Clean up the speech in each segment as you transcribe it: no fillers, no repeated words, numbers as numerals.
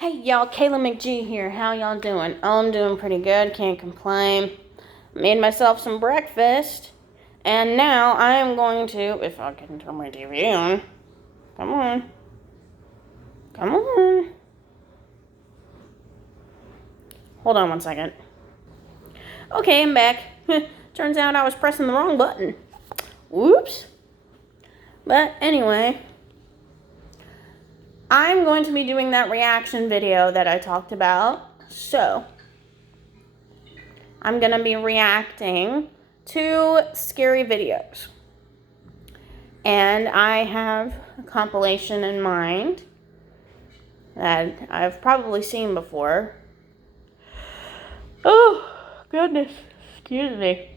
Hey y'all, Kayla McG here. How y'all doing? Oh, I'm doing pretty good. Can't complain. Made myself some breakfast. And now I am going to, if I can turn my TV on. Come on. Come on. Hold on one second. Okay, I'm back. Turns out I was pressing the wrong button. Whoops. But anyway, I'm going to be doing that reaction video that I talked about. So, I'm going to be reacting to scary videos. And I have a compilation in mind that I've probably seen before. Oh, goodness. Excuse me.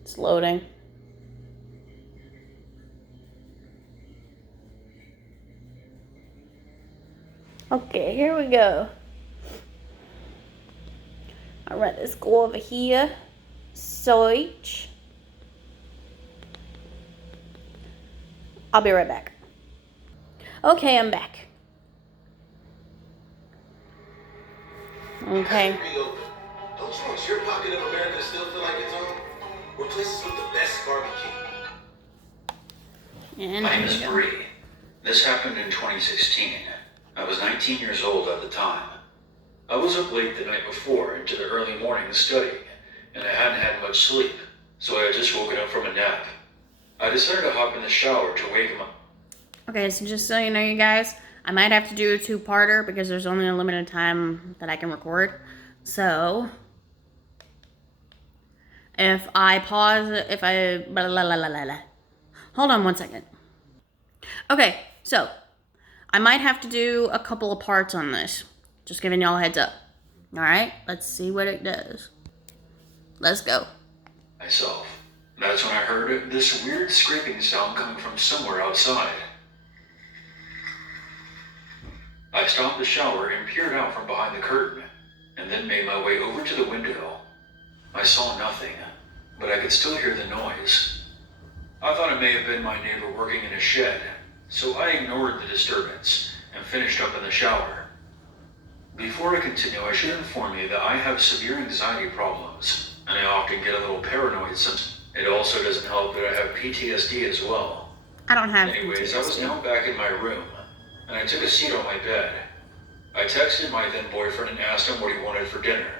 It's loading. Okay, here we go. Alright, let's go over here. Search. I'll be right back. Okay, I'm back. Okay. Don't you want your pocket of America to still feel like it's home? We're places with the best barbecue. And My name is Bree. This happened in 2016. I was 19 years old at the time. I was up late the night before into the early morning studying, and I hadn't had much sleep, so I had just woken up from a nap. I decided to hop in the shower to wake him up. Okay, so just so you know, you guys, I might have to do a two-parter because there's only a limited time that I can record. So, if I pause, hold on one second. Okay, so, I might have to do a couple of parts on this. Just giving y'all a heads up. Alright, let's see what it does. Let's go. Myself. That's when I heard this weird scraping sound coming from somewhere outside. I stopped the shower and peered out from behind the curtain, and then made my way over to the window. I saw nothing, but I could still hear the noise. I thought it may have been my neighbor working in a shed, so I ignored the disturbance and finished up in the shower. Before I continue, I should inform you that I have severe anxiety problems, and I often get a little paranoid since it also doesn't help that I have PTSD as well. I don't have Anyways, PTSD. I was now back in my room, and I took a seat on my bed. I texted my then boyfriend and asked him what he wanted for dinner.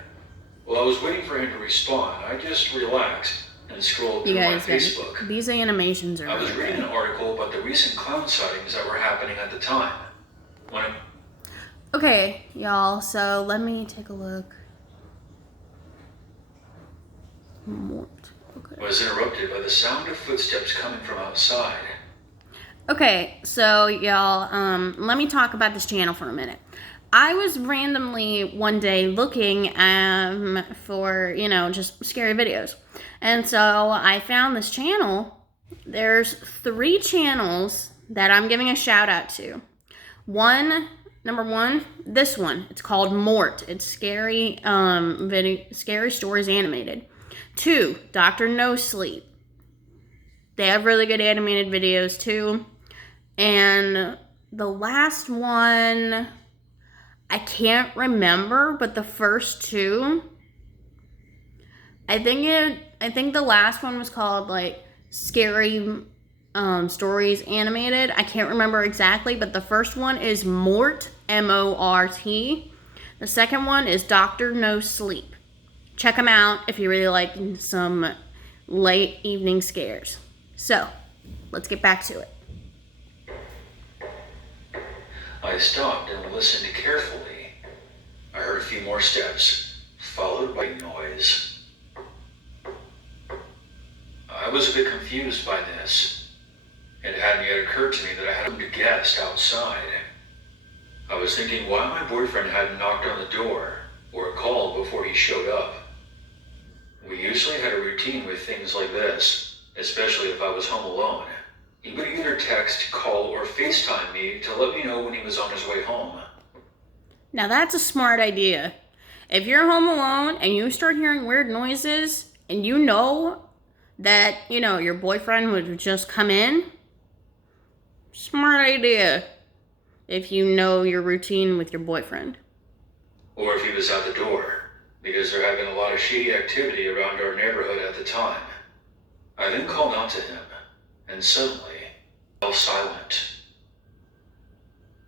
While I was waiting for him to respond, I just relaxed and scrolled through my Facebook. These animations are I was really reading good. an article about the recent clown sightings that were happening at the time. When I Okay, y'all, so let me take a look. Mort. Okay. was interrupted by the sound of footsteps coming from outside. Okay, so y'all, let me talk about this channel for a minute. I was randomly one day looking for, just scary videos. And so I found this channel. There's 3 channels that I'm giving a shout out to. Number one, this one. It's called Mort. It's scary scary stories animated. 2, Dr. No Sleep. They have really good animated videos too. And the last one, I can't remember, but the first 2, I think the last one was called like Scary Stories Animated. I can't remember exactly, but the first one is Mort, M-O-R-T. The second one is Dr. No Sleep. Check them out if you really like some late evening scares. So, let's get back to it. I stopped and listened carefully. I heard a few more steps, followed by noise. I was a bit confused by this. It hadn't yet occurred to me that I had a guest outside. I was thinking why my boyfriend hadn't knocked on the door or called before he showed up. We usually had a routine with things like this, especially if I was home alone. He would either text, call, or FaceTime me to let me know when he was on his way home. Now that's a smart idea. If you're home alone and you start hearing weird noises and you know that, your boyfriend would just come in, Smart idea. If you know your routine with your boyfriend. Or if he was at the door, because there had been a lot of shady activity around our neighborhood at the time. I then called out to him, and suddenly, fell silent.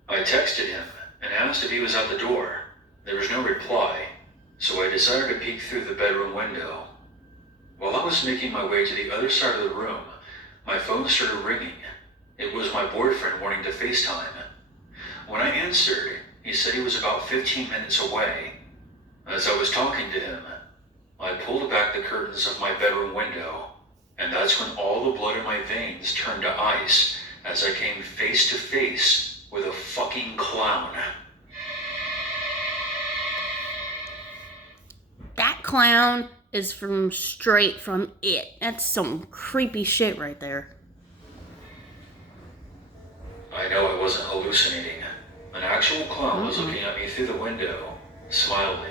I texted him and asked if he was at the door. There was no reply, so I decided to peek through the bedroom window. While I was making my way to the other side of the room, my phone started ringing. It was my boyfriend wanting to FaceTime. When I answered, he said he was about 15 minutes away. As I was talking to him, I pulled back the curtains of my bedroom window, and that's when all the blood in my veins turned to ice as I came face to face with a fucking clown. That clown is straight from It. That's some creepy shit right there. I know I wasn't hallucinating. An actual clown was looking at me through the window, smiling.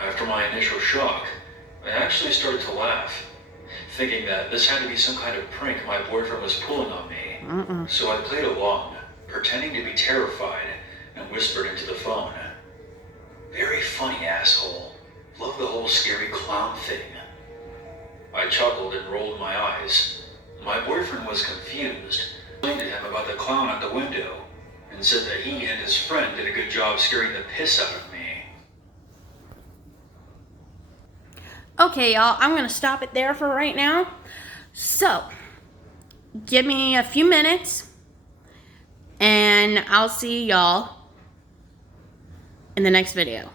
After my initial shock, I actually started to laugh, thinking that this had to be some kind of prank my boyfriend was pulling on me. So I played along, pretending to be terrified, and whispered into the phone. Very funny, asshole. Love the whole scary clown thing. I chuckled and rolled my eyes. My boyfriend was confused. I explained to him about the clown at the window, and said that he and his friend did a good job scaring the piss out of me. Okay, y'all, I'm going to stop it there for right now. So, give me a few minutes, and I'll see y'all in the next video.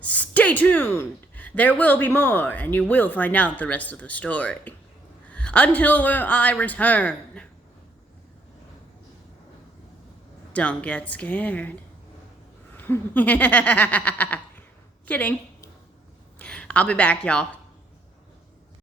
Stay tuned! There will be more, and you will find out the rest of the story. Until I return. Don't get scared. Kidding. I'll be back, y'all.